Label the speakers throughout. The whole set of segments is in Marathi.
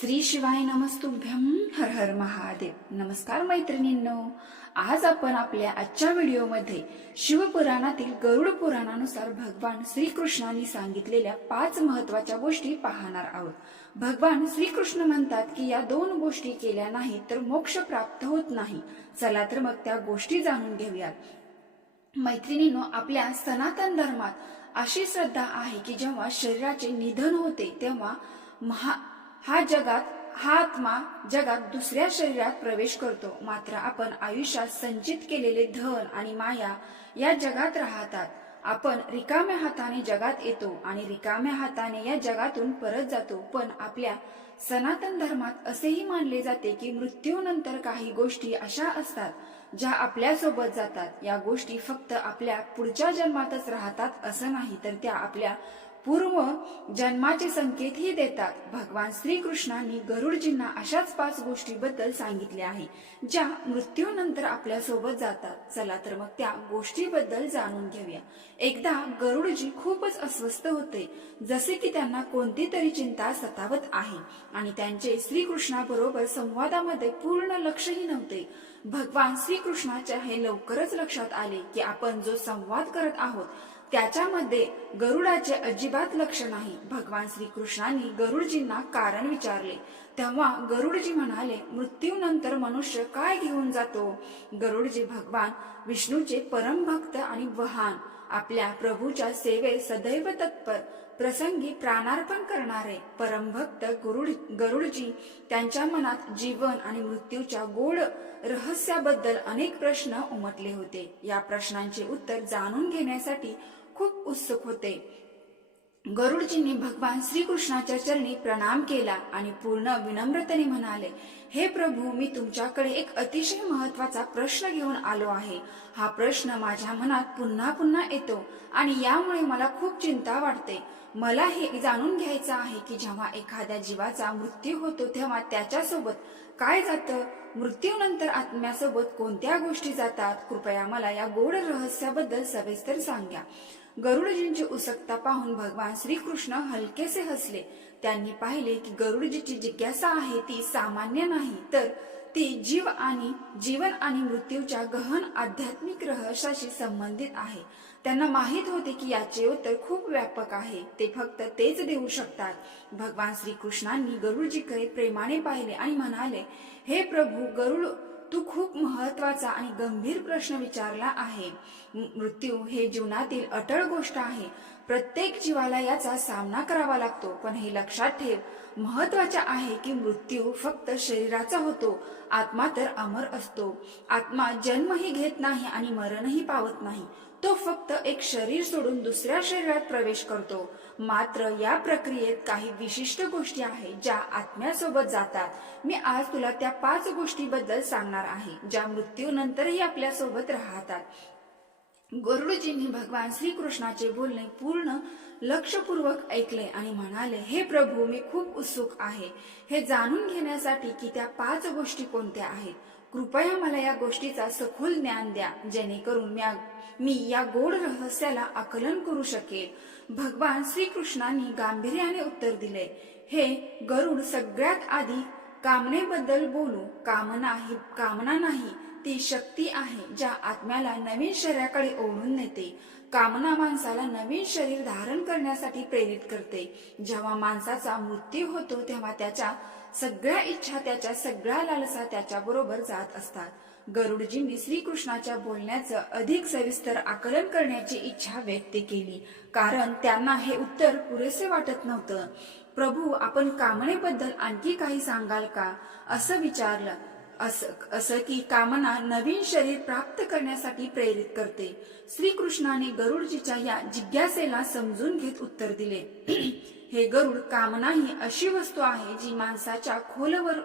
Speaker 1: श्री शिवाय नमस्तुभ्यम हर हर महादेव. नमस्कार मैत्रिणींनो. आज आपण आपल्या आजच्या व्हिडिओमध्ये शिवपुराणातील गरुड पुराणानुसार भगवान श्रीकृष्णाने सांगितलेल्या पाच महत्त्वाच्या गोष्टी पाहणार आहोत. भगवान श्रीकृष्ण म्हणतात की या दोन गोष्टी केल्या नाही तर मोक्ष प्राप्त होत नाही. चला तर मग त्या गोष्टी जाणून घेऊयात. मैत्रिणींनो आपल्या सनातन धर्मात अशी श्रद्धा आहे की जेव्हा शरीराचे निधन होते तेव्हा महा हा जगात हा आत्मा जगात दुसऱ्या शरीरात प्रवेश करतो. मात्र आपण आयुष्यात संचित केलेले धन आणि माया या जगात राहतात. आपण रिकाम्या हाताने जगात येतो आणि रिकाम्या हाताने या जगातून परत जातो. पण आपल्या सनातन धर्मात असेही मानले जाते की मृत्यूनंतर काही गोष्टी अशा असतात ज्या आपल्यासोबत जातात. या गोष्टी फक्त आपल्या पुढच्या जन्मातच राहतात असं नाही तर त्या आपल्या पूर्व जन्माचे संकेत संकेतही देतात. भगवान श्रीकृष्णांनी गरुडजींना अशाच पाच गोष्टीबद्दल सांगितले आहे ज्या मृत्यूनंतर आपल्यासोबत जातात. चला तर मग त्या गोष्टीबद्दल जाणून घेऊया. एकदा गरुडजी खूपच अस्वस्थ होते जसे की त्यांना कोणती तरी चिंता सतावत आहे आणि त्यांचे श्रीकृष्णाबरोबर संवादामध्ये पूर्ण लक्षही नव्हते. भगवान श्रीकृष्णाच्या हे लवकरच लक्षात आले की आपण जो संवाद करत आहोत त्याच्यामध्ये गरुडाचे अजिबात लक्ष नाही. भगवान श्रीकृष्णांनी गरुडजींना कारण विचारले. तेव्हा गरुडजी म्हणाले मृत्यूनंतर मनुष्य काय घेऊन जातो? गरुडजी भगवान विष्णूचे परम भक्त आणि वहान आपल्या प्रभूच्या सेवे सदैव तत्पर प्रसंगी प्राणार्पण करणारे परमभक्त गुरुड गरुडजी त्यांच्या मनात जीवन आणि मृत्यूच्या गोड रहस्याबद्दल अनेक प्रश्न उमटले होते. या प्रश्नांचे उत्तर जाणून घेण्यासाठी खूप उत्सुक होते. गरुडजींनी भगवान श्रीकृष्णाच्या चरणी प्रणाम केला आणि पूर्ण विनम्रतेने म्हणाले हे प्रभू मी तुमच्याकडे एक अतिशय महत्त्वाचा प्रश्न घेऊन आलो आहे. हा प्रश्न माझ्या मनात पुन्हा पुन्हा येतो आणि यामुळे मला खूप चिंता वाटते. मला हे जाणून घ्यायचं आहे की जेव्हा एखाद्या जीवाचा मृत्यू होतो तेव्हा त्याच्यासोबत काय जातं? मृत्यूनंतर आत्म्यासोबत कोणत्या गोष्टी जातात? कृपया मला या गोड रहस्याबद्दल सविस्तर सांगा. गरुडजींची उत्सुकता पाहून भगवान श्रीकृष्ण हलकेसे हसले. त्यांनी पाहिले की गरुडजीची जिज्ञासा आहे ती सामान्य नाही तर ती जीव आणि जीवन आणि मृत्यूच्या गहन आध्यात्मिक रहस्याशी संबंधित आहे. त्यांना माहीत होते की याचे उत्तर खूप व्यापक आहे ते फक्त तेच देऊ शकतात. भगवान श्रीकृष्णांनी गरुडजीकडे प्रेमाने पाहिले आणि म्हणाले हे प्रभू गरुड तू खूप महत्त्वाचा आणि गंभीर प्रश्न विचारला आहे. मृत्यू हे जीवनातील अटळ गोष्ट आहे. प्रत्येक जीवाला याचा सामना करावा लागतो. पण हे लक्षात ठेव महत्त्वाचे आहे की मृत्यू फक्त शरीराचा होतो. आत्मा तर अमर असतो. आत्मा जन्मही घेत नाही आणि मरणही पावत नाही. तो फक्त एक शरीर सोडून दुसऱ्या शरीरात प्रवेश करतो. मात्र या प्रक्रियेत काही विशिष्ट गोष्टी आहेत ज्या आत्म्यासोबत जातात. मी आज तुला त्या पाच गोष्टीबद्दल सांगणार आहे ज्या मृत्यूनंतरही आपल्यासोबत राहतात. गरुडजींनी भगवान श्रीकृष्णाचे बोलणे पूर्ण लक्षपूर्वक ऐकले आणि म्हणाले हे प्रभू मी खूप उत्सुक आहे. हे जाणून घेण्यासाठी की त्या पाच गोष्टी कोणत्या आहेत? कृपया मला या गोष्टीचा सखोल ज्ञान द्या जेणेकरून मी मी या गोड रहस्याला आकलन करू शकेल. भगवान श्रीकृष्णांनी गांभीर्याने उत्तर दिले हे गरुड सगळ्यात आधी कामनेबद्दल बोलू कामना ही कामना नाही ती शक्ती आहे ज्या आत्म्याला नवीन शरीराकडे ओढून नेते. कामना माणसाला नवीन शरीर धारण करण्यासाठी प्रेरित करते. जेव्हा माणसाचा मृत्यू होतो तेव्हा त्याच्या सगळ्या इच्छा त्याच्या सगळ्या लालसा त्याच्या बरोबर जात असतात. गरुडजींनी श्रीकृष्णाच्या बोलण्याचं अधिक सविस्तर आकलन करण्याची इच्छा व्यक्त केली. कारण त्यांना हे उत्तर पुरेसे वाटत नव्हतं. प्रभू आपण कामनेबद्दल आणखी काही सांगाल का? असं विचारलं. असं असं की कामना नवीन शरीर प्राप्त करण्यासाठी प्रेरित करते. श्रीकृष्णाने गरुडजीच्या या जिज्ञासेला समजून घेत उत्तर दिले. हे गरुड कामना ही अशी वस्तू आहे जी माणसाच्या खोलवर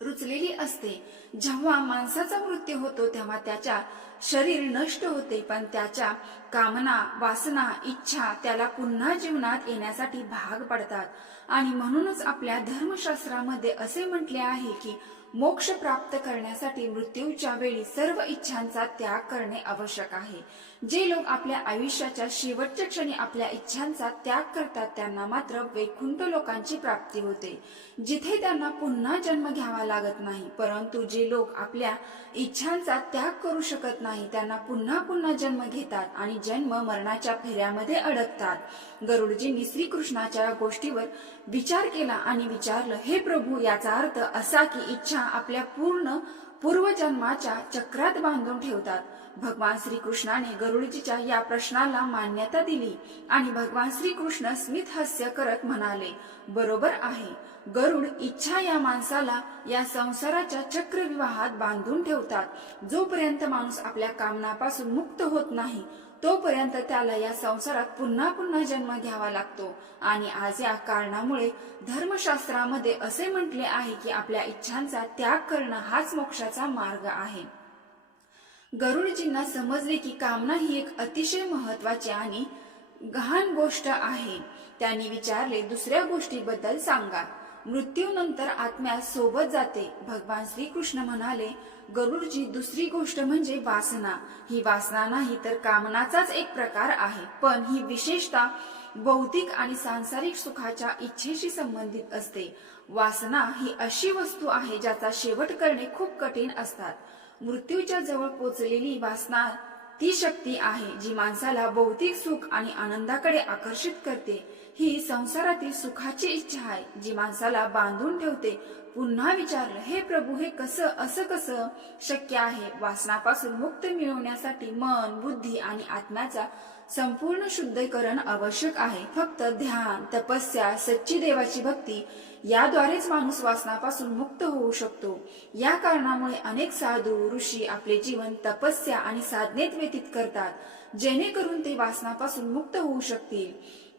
Speaker 1: रुचलेली असते. जेव्हा माणसाचा मृत्यू होतो तेव्हा त्याच्या शरीर नष्ट होते पण त्याच्या कामना वासना इच्छा त्याला पुन्हा जीवनात येण्यासाठी भाग पडतात. आणि म्हणूनच आपल्या धर्मशास्त्रामध्ये असे म्हटले आहे की मोक्ष प्राप्त करण्यासाठी मृत्यूच्या वेळी सर्व इच्छांचा त्याग करणे आवश्यक आहे. जे लोक आपल्या आयुष्याच्या शेवटच्या क्षणी आपल्या इच्छांचा त्याग करतात त्यांना मात्र वैकुंठ लोकांची प्राप्ती होते. जिथे त्यांना पुन्हा जन्म घ्यावा लागत नाही परंतु जे लोक आपल्या इच्छांचा त्याग करू शकत नाही त्यांना पुन्हा पुन्हा जन्म घेतात आणि आणि जन्म मरणाच्या फेऱ्यामध्ये अडकतात. गरुडजींनी श्रीकृष्णाच्या गोष्टीवर विचार केला आणि विचारलं हे प्रभू याचा अर्थ असा की इच्छा आपल्या पूर्ण पूर्वजन्माच्या चक्रात बांधून ठेवतात. भगवान श्रीकृष्णाने गरुडजीच्या या प्रश्नाला मान्यता दिली आणि भगवान श्रीकृष्ण स्मित हास्य करत म्हणाले बरोबर आहे. गरुड इच्छा या माणसाला या संसाराच्या चक्रविवाहात बांधून ठेवतात. जोपर्यंत माणूस आपल्या कामनापासून मुक्त होत नाही तोपर्यंत त्याला या संसारात पुन्हा पुन्हा जन्म घ्यावा लागतो. आणि आज या कारणामुळे धर्मशास्त्रामध्ये असे म्हटले आहे की आपल्या इच्छांचा त्याग करणं हाच मोक्षाचा मार्ग आहे. गरुडजींना समजले की कामना ही एक अतिशय महत्वाची आणि गहाण गोष्ट आहे. त्यांनी विचारले दुसऱ्या गोष्टीबद्दल सांगा. मृत्यूनंतर आत्म्या सोबत जाते. भगवान श्रीकृष्ण म्हणाले गरुडजी दुसरी गोष्ट म्हणजे वासना. ही वासना नाही तर कामनाचाच एक प्रकार आहे. पण ही विशेषतः भौतिक आणि सांसारिक सुखाच्या इच्छेशी संबंधित असते. वासना ही अशी वस्तू आहे ज्याचा शेवट करणे खूप कठीण असतात. मृत्यूच्या जवळ पोचलेली वासना ती शक्ती आहे जी माणसाला भौतिक सुख आणि आनंदाकडे आकर्षित करते. ही संसारातील सुखाची इच्छा आहे जी माणसाला बांधून ठेवते. पुन्हा विचारलं हे प्रभू हे कसं असं कसं शक्य आहे? वासनापासून मुक्त मिळवण्यासाठी मन बुद्धी आणि आत्म्याचा संपूर्ण शुद्धीकरण आवश्यक आहे. फक्त ध्यान तपस्या सच्ची देवाची भक्ती याद्वारेच माणूस वासनापासून मुक्त होऊ शकतो. या कारणामुळे अनेक साधू ऋषी आपले जीवन तपस्या आणि साधनेत व्यतीत करतात. जेणेकरून ते वासनापासून मुक्त होऊ शकतील.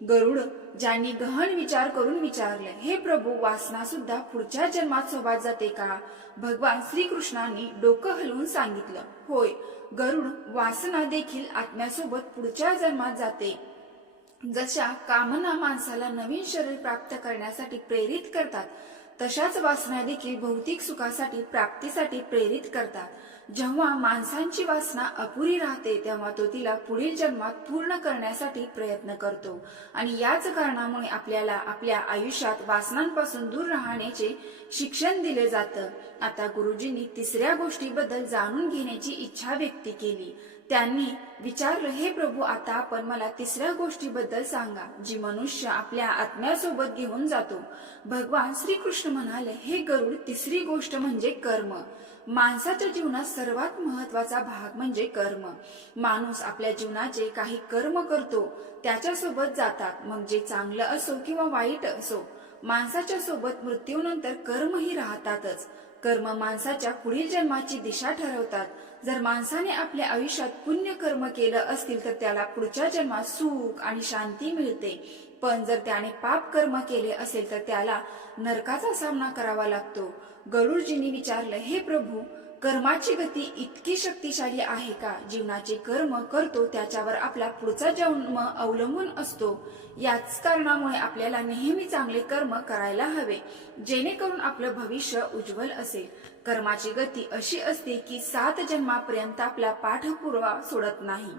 Speaker 1: गरुड ज्यांनी गहन विचार करून विचारले हे प्रभू वासना सुद्धा पुढच्या जन्मात सोबत जाते का? भगवान श्रीकृष्णांनी डोकं हलवून सांगितलं होय गरुड वासना देखील आत्म्यासोबत पुढच्या जन्मात जाते. जशा कामना माणसाला नवीन शरीर प्राप्त करण्यासाठी प्रेरित करतात तशाच वासना देखील भौतिक सुखासाठी प्राप्तीसाठी प्रेरित करतात. जेव्हा माणसांची वासना अपुरी राहते तेव्हा तो तिला पुढील जन्मात पूर्ण करण्यासाठी प्रयत्न करतो. आणि याच कारणामुळे आपल्याला आपल्या आयुष्यात वासनांपासून दूर राहण्याचे शिक्षण दिले जातं. आता गुरुजींनी तिसऱ्या गोष्टीबद्दल जाणून घेण्याची इच्छा व्यक्त केली. त्यांनी विचारलं हे प्रभू आता आपण मला तिसऱ्या गोष्टीबद्दल सांगा जी मनुष्य आपल्या आत्म्यासोबत घेऊन जातो. भगवान श्रीकृष्ण म्हणाले हे गरुड तिसरी गोष्ट म्हणजे कर्म. माणसाच्या जीवनात सर्वात महत्त्वाचा भाग म्हणजे कर्म. माणूस आपल्या जीवनाचे काही कर्म करतो त्याच्यासोबत जातात. मग जे चांगलं असो किंवा वाईट असो माणसाच्या सोबत मृत्यूनंतर कर्मही राहतातच. कर्म माणसाच्या पुढील जन्माची दिशा ठरवतात. जर माणसाने आपल्या आयुष्यात पुण्य कर्म केलं असतील तर त्याला पुढच्या जन्मात सुख आणि शांती मिळते. पण जर त्याने पाप कर्म केले असेल तर त्याला नरकाचा सामना करावा लागतो. गरुडजींनी विचारलं हे प्रभू कर्माची गती इतकी शक्तिशाली आहे का? जीवनाचे कर्म करतो त्याच्यावर आपला पुढचा जन्म अवलंबून असतो. याच कारणामुळे आपल्याला नेहमी चांगले कर्म करायला हवे जेणेकरून आपलं भविष्य उज्ज्वल असेल. कर्माची गती अशी असते की सात जन्मापर्यंत आपला पाठपुरावा सोडत नाही.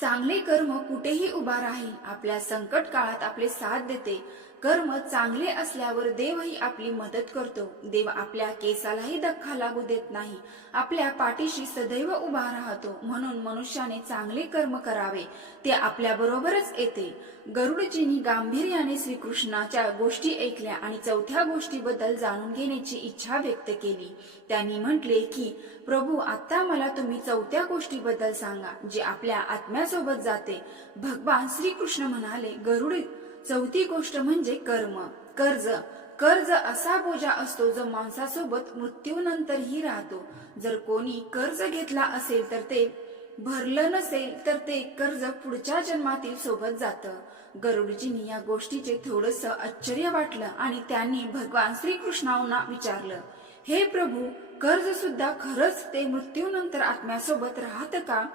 Speaker 1: चांगले कर्म कुठेही उभा राहील. आपल्या संकट काळात आपले साथ देते. कर्म चांगले असल्यावर देवही आपली मदत करतो. देव आपल्या केसालाही धक्का लागू देत नाही. आपल्या पाठीशी सदैव उभा राहतो. म्हणून मनुष्याने चांगले कर्म करावे. ते आपल्या बरोबरच येते. गरुडजींनी गांभीर्याने श्रीकृष्णाच्या गोष्टी ऐकल्या आणि चौथ्या गोष्टीबद्दल जाणून घेण्याची इच्छा व्यक्त केली. त्यांनी म्हटले की प्रभू आता मला तुम्ही चौथ्या गोष्टीबद्दल सांगा जी आपल्या आत्म्यासोबत जाते. भगवान श्रीकृष्ण म्हणाले गरुड चौथी गोष्ट म्हणजे कर्म. कर्ज. कर्ज असा बोजा असतो जो माणसासोबत मृत्यूनंतरही राहतो. जर कोणी कर्ज घेतला असेल तर ते भरलं नसेल तर ते कर्ज पुढच्या जन्मातील सोबत जातं. गरुडजींनी या गोष्टीचे थोडस आश्चर्य वाटलं आणि त्यांनी भगवान श्रीकृष्णांना विचारलं हे प्रभू कर्ज सुद्धा खरंच ते मृत्यूनंतर आत्म्यासोबत राहत का?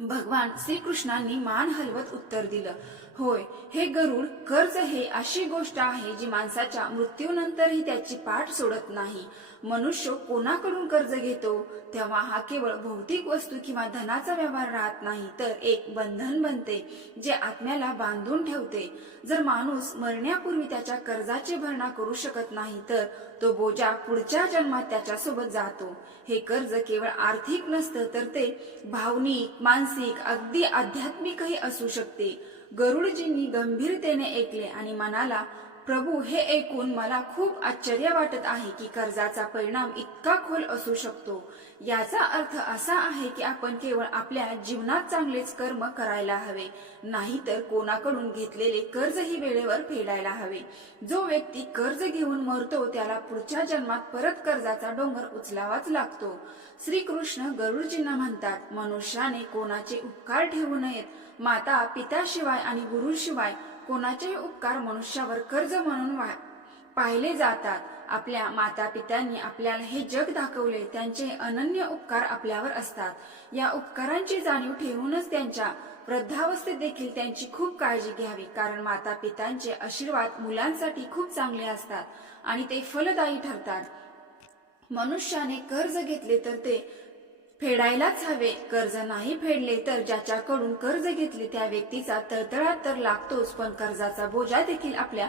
Speaker 1: भगवान श्रीकृष्णांनी मान हलवत उत्तर दिलं होय हे गरुड कर्ज हे अशी गोष्ट आहे जी माणसाच्या मृत्यूनंतरही त्याची पाठ सोडत नाही. मनुष्य कोणाकडून कर्ज घेतो? तेव्हा हा केवळ भौतिक वस्तू किंवा धनाचा व्यवहार राहत नाही तर एक बंधन बनते जे आत्म्याला बांधून ठेवते. जर माणूस मरण्यापूर्वी त्याच्या कर्जाची भरणा करू शकत नाही तर तो बोजा पुढच्या जन्मात त्याच्यासोबत जातो. हे कर्ज केवळ आर्थिक नसतं तर ते भावनिक मानसिक अगदी आध्यात्मिकही असू शकते. गरुडजींनी गंभीरतेने ऐकले आणि मनाला प्रभू हे ऐकून मला खूप आश्चर्य वाटत आहे की कर्जाचा परिणाम इतका खोल असू शकतो. याचा अर्थ असा आहे की आपण केवळ आपल्या जीवनात चांगलेच कर्म करायला हवे. नाहीतर कोणाकडून घेतलेले कर्जही वेळेवर फेडायला हवे. जो व्यक्ती कर्ज घेऊन मरतो त्याला पुढच्या जन्मात परत कर्जाचा डोंगर उचलावाच लागतो. श्रीकृष्ण गरुडजींना म्हणतात मनुष्याने कोणाचे उपकार ठेवू नयेत. माता पित्याशिवाय आणि गुरुशिवाय कोणाचेही उपकार मनुष्यावर कर्ज म्हणून पाहिले जातात. आपल्या माता पित्यांनी आपल्याला हे जग दाखवले त्यांचे अनन्य उपकार आपल्यावर असतात. या उपकारांची जाणीव ठेवूनच त्यांच्या वृद्धावस्थेत देखील त्यांची खूप काळजी घ्यावी कारण माता पित्यांचे आशीर्वाद मुलांसाठी खूप चांगले असतात आणि ते फलदायी ठरतात. मनुष्याने कर्ज घेतले तर ते फेडायलाच हवे. कर्ज नाही फेडले तर ज्याच्याकडून कर्ज घेतले त्या व्यक्तीचा तळतळात तर लागतोच पण कर्जाचा बोजा देखील आपल्या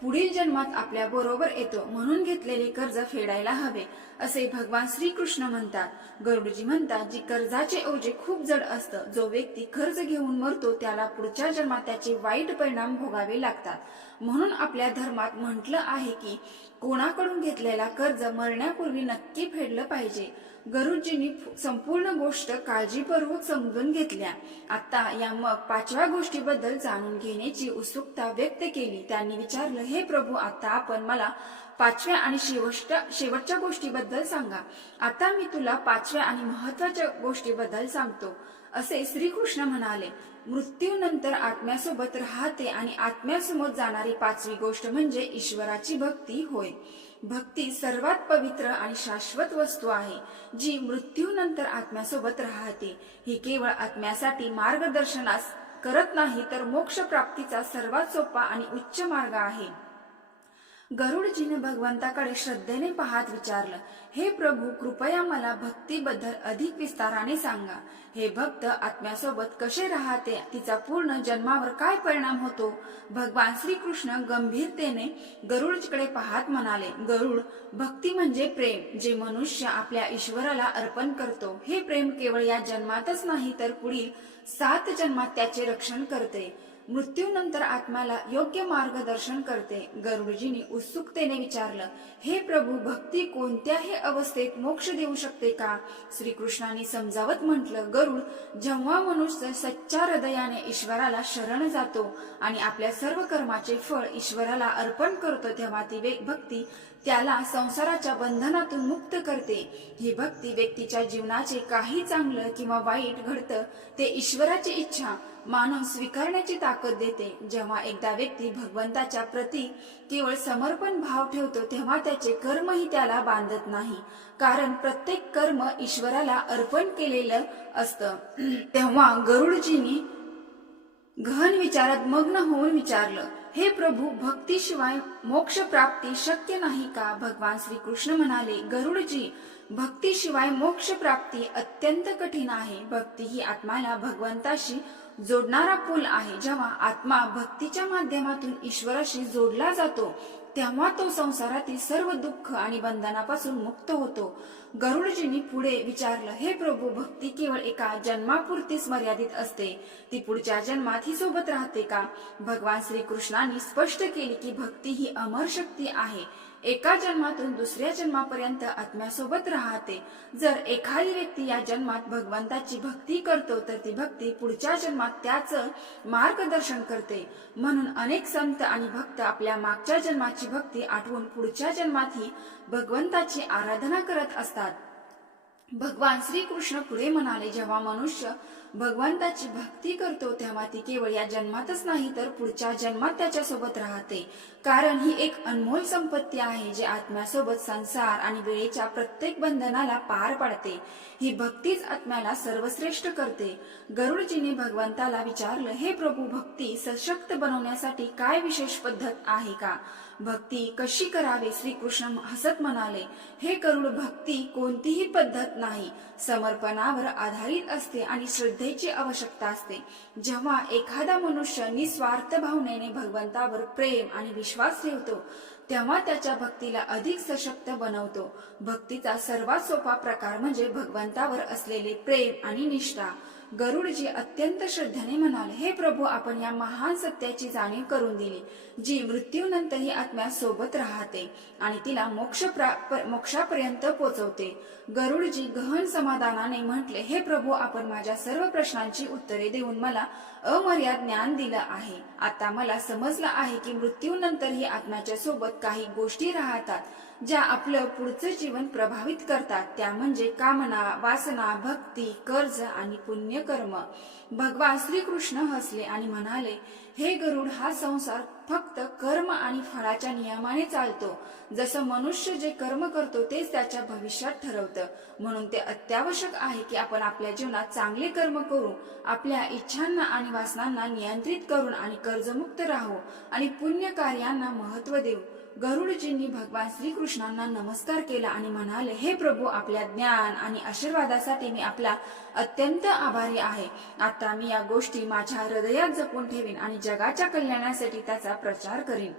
Speaker 1: पुढील जन्मात आपल्या बरोबर येतो. म्हणून घेतलेले कर्ज फेडायला हवे असे भगवान श्रीकृष्ण म्हणतात. गरुडजी म्हणतात जी कर्जाचे ओझे खूप जड असतं जो व्यक्ती कर्ज घेऊन मरतो त्याला पुढच्या जन्मात त्याचे वाईट परिणाम भोगावे लागतात. म्हणून आपल्या धर्मात म्हटलं आहे की कोणाकडून घेतलेला कर्ज मरण्यापूर्वी नक्की फेडलं पाहिजे. गरुडजींनी संपूर्ण गोष्ट काळजीपूर्वक समजून घेतल्या. आता या मग पाचव्या गोष्टीबद्दल जाणून घेण्याची उत्सुकता व्यक्त केली. त्यांनी विचारलं हे प्रभू आता आपण मला पाचव्या आणि शेवटच्या शेवटच्या गोष्टीबद्दल सांगा. आता मी तुला पाचव्या आणि महत्त्वाच्या गोष्टीबद्दल सांगतो. असे श्रीकृष्ण म्हणाले मृत्यूनंतर आत्म्यासोबत राहते आणि आत्म्यासमोर जाणारी पाचवी गोष्ट म्हणजे ईश्वराची भक्ती होय. भक्ती सर्वात पवित्र आणि शाश्वत वस्तू आहे जी मृत्यूनंतर आत्म्यासोबत राहते. ही केवळ आत्म्यासाठी मार्गदर्शनास करत नाही तर मोक्ष प्राप्तीचा सर्वात सोपा आणि उच्च मार्ग आहे. गरुडजीने भगवंताकडे श्रद्धेने पाहत विचारलं हे प्रभू कृपया मला भक्तीबद्दल अधिक विस्ताराने सांगा. हे भक्त आत्म्यासोबत कसे राहते? तिचा पूर्ण जन्मावर काय परिणाम होतो? भगवान श्रीकृष्ण गंभीरतेने गरुडकडे पाहत म्हणाले गरुड भक्ती म्हणजे प्रेम जे मनुष्य आपल्या ईश्वराला अर्पण करतो. हे प्रेम केवळ या जन्मातच नाही तर पुढील सात जन्मात त्याचे रक्षण करते. मृत्यूनंतर आत्माला योग्य मार्गदर्शन करते. गरुडजींनी उत्सुकतेने विचारलं हे प्रभू भक्ती कोणत्याही अवस्थेत मोक्ष देऊ शकते का? श्रीकृष्णाने समजावत म्हटलं गरुड जेव्हा मनुष्य सच्च्या हृदयाने ईश्वराला शरण जातो आणि आपल्या सर्व कर्माचे फळ ईश्वराला अर्पण करतो तेव्हा ती भक्ती त्याला संसाराच्या बंधनातून मुक्त करते. ही भक्ती व्यक्तीच्या जीवनाचे काही चांगलं किंवा वाईट घडतं ते ईश्वराची इच्छा मानव स्वीकारण्याची ताकद देते. जेव्हा एकदा व्यक्ती भगवंताच्या प्रती केवळ समर्पण भाव ठेवतो तेव्हा त्याचे कर्मही त्याला बांधत नाही. कारण प्रत्येक कर्म ईश्वराला अर्पण केलेलं असतं. तेव्हा गरुडजींनी गहन विचारात मग्न होऊन विचारलं हे प्रभू भक्तीशिवाय मोक्ष प्राप्ती शक्य नाही का? भगवान श्री कृष्ण म्हणाले गरुडजी भक्तीशिवाय मोक्ष प्राप्ती अत्यंत कठीण आहे. भक्ती ही आत्माला भगवंताशी जोडणारा पूल आहे. जेव्हा आत्मा भक्तीच्या माध्यमातून ईश्वराशी जोडला जातो तेव्हा तो संसारातील सर्व दुःख आणि बंधनापासून मुक्त होतो. गरुडजींनी पुढे विचारलं हे प्रभू भक्ती केवळ एका जन्मापुरतीच मर्यादित असते. ती पुढच्या जन्मात ही सोबत राहते का? भगवान श्रीकृष्णांनी स्पष्ट केले की भक्ती ही अमर शक्ती आहे. एका जन्मातून दुसऱ्या जन्मापर्यंत आत्म्यासोबत राहते. जर एखादी व्यक्ती या जन्मात भगवंताची भक्ती करतो तर ती भक्ती पुढच्या जन्मात त्याचं मार्गदर्शन करते. म्हणून अनेक संत आणि भक्त आपल्या मागच्या जन्माची भक्ती आठवून पुढच्या जन्मातही भगवंताची आराधना करत असतात. भगवान श्रीकृष्ण पुढे म्हणाले जेव्हा मनुष्य भगवंताची भक्ती करतो तेव्हा ती केवळ या जन्मातच नाही तर पुढच्या जन्मात त्याच्यासोबत राहते. कारण ही एक अनमोल संपत्ती आहे जी आत्म्यासोबत संसार आणि वेळेच्या प्रत्येक बंधनाला पार पाडते. ही भक्तीच आत्म्याला सर्वश्रेष्ठ करते. गरुडजीने भगवंताला विचारलं हे प्रभू भक्ती सशक्त बनवण्यासाठी काय विशेष पद्धत आहे का? भक्ती कशी करावी? श्रीकृष्ण हसत म्हणाले हे करुण भक्ती कोणतीही पद्धत नाही. समर्पणावर आधारित असते आणि श्रद्धेची आवश्यकता असते. जेव्हा एखादा मनुष्य निस्वार्थ भावनेने भगवंतावर प्रेम आणि विश्वास ठेवतो तेव्हा त्याच्या भक्तीला अधिक सशक्त बनवतो. भक्तीचा सर्वात सोपा प्रकार म्हणजे भगवंतावर असलेले प्रेम आणि निष्ठा. गरुडजी अत्यंत श्रद्धेने म्हणाले हे प्रभू आपण या महान सत्याची जाणीव करून दिली जी मृत्यूनंतर ही आत्म्या सोबत राहते आणि तिला मोक्ष मोक्षापर्यंत पोचवते. गरुडजी गहन समाधानाने म्हटले हे प्रभू आपण माझ्या सर्व प्रश्नांची उत्तरे देऊन मला अमर्याद ज्ञान दिलं आहे. आता मला समजलं आहे की मृत्यूनंतर ही आत्म्याच्या सोबत काही गोष्टी राहतात. ज्या आपलं पुढचं जीवन प्रभावित करतात त्या म्हणजे कामना वासना भक्ती कर्ज आणि पुण्यकर्म. भगवान श्रीकृष्ण हसले आणि म्हणाले हे गरुड हा संसार फक्त कर्म आणि फळाच्या नियमाने चालतो. जसं मनुष्य जे कर्म करतो तेच त्याच्या भविष्यात ठरवतं. म्हणून ते अत्यावश्यक आहे की आपण आपल्या जीवनात चांगले कर्म करू आपल्या इच्छांना आणि वासनांना नियंत्रित करून आणि कर्जमुक्त राहू आणि पुण्य कार्यांना महत्त्व देऊ. गरुडजींनी भगवान श्रीकृष्णांना नमस्कार केला आणि म्हणाले हे प्रभू आपल्या ज्ञान आणि आशीर्वादासाठी मी आपला अत्यंत आभारी आहे. आता मी या गोष्टी माझ्या हृदयात जपून ठेवीन आणि जगाच्या कल्याणासाठी त्याचा प्रचार करीन.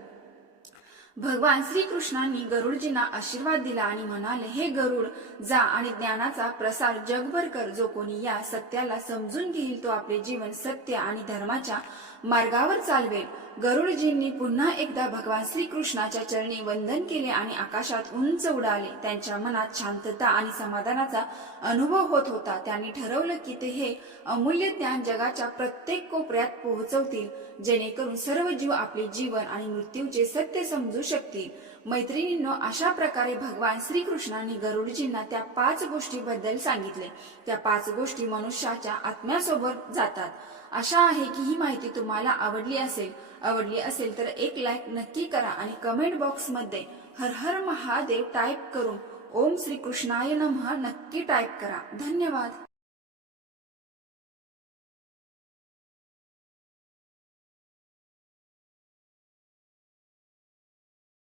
Speaker 1: भगवान श्रीकृष्णांनी गरुडजींना आशीर्वाद दिला आणि म्हणाले हे गरुड जा आणि ज्ञानाचा प्रसार जगभर कर. जो कोणी या सत्याला समजून घेईल तो आपले जीवन सत्य आणि धर्माच्या मार्गावर चालवेल गरुडजींनी पुन्हा एकदा भगवान श्रीकृष्णाच्या चरणी वंदन केले आणि आकाशात उंच उडाले. त्यांच्या मनात शांतता आणि समाधानाचा अनुभव होत होता. त्यांनी ठरवलं की ते हे अमूल्य ज्ञान जगाच्या प्रत्येक कोपऱ्यात पोहोचवतील जेणेकरून सर्व जीव आपले जीवन आणि मृत्यूचे सत्य समजू शकतील. मैत्रिणींनो अशा प्रकारे भगवान श्रीकृष्णांनी गरुडजींना त्या पाच गोष्टीबद्दल सांगितले. त्या पाच गोष्टी मनुष्याच्या आत्म्यासोबत जातात. आशा आहे की ही माहिती तुम्हाला आवडली असेल. आवडली असेल तर एक लाईक नक्की करा आणि कमेंट बॉक्समध्ये हर हर महादेव टाईप करून ओम श्री कृष्णाय नमः नक्की टाईप करा. धन्यवाद.